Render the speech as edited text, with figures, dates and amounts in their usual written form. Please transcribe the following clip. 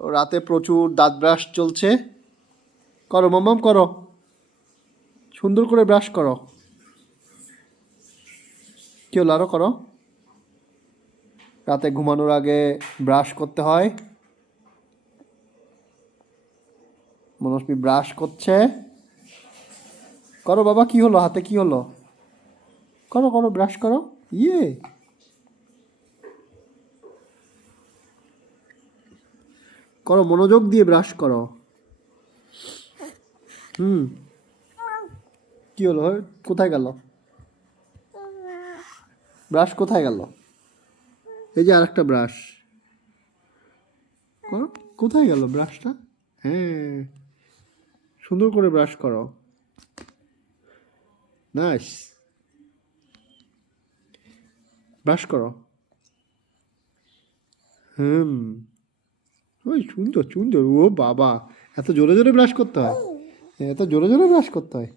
রাতে প্রচুর দাঁত ব্রাশ চলছে। করো মাম্মাম করো, সুন্দর করে ব্রাশ করো। কি হলো, আরো করো। রাতে ঘুমানোর আগে ব্রাশ করতে হয়। মনস্বী ব্রাশ করছে। করো বাবা, কি হলো, হাতে কি হলো? করো করো, ব্রাশ করো। ইয়ে, করো, মনোযোগ দিয়ে ব্রাশ করো। হুম। কি হলো, কোথায় গেল ব্রাশ, কোথায় গেল? এই যে আরেকটা ব্রাশ। করো, কোথায় গেল ব্রাশটা? হ্যাঁ, সুন্দর করে ব্রাশ করো। নাইস, ব্রাশ করো। হুম, ওই সুন্দর সুন্দর। ও বাবা, এত জোরে জোরে ব্রাশ করতে হয়? এত জোরে জোরে ব্রাশ করতে হয়?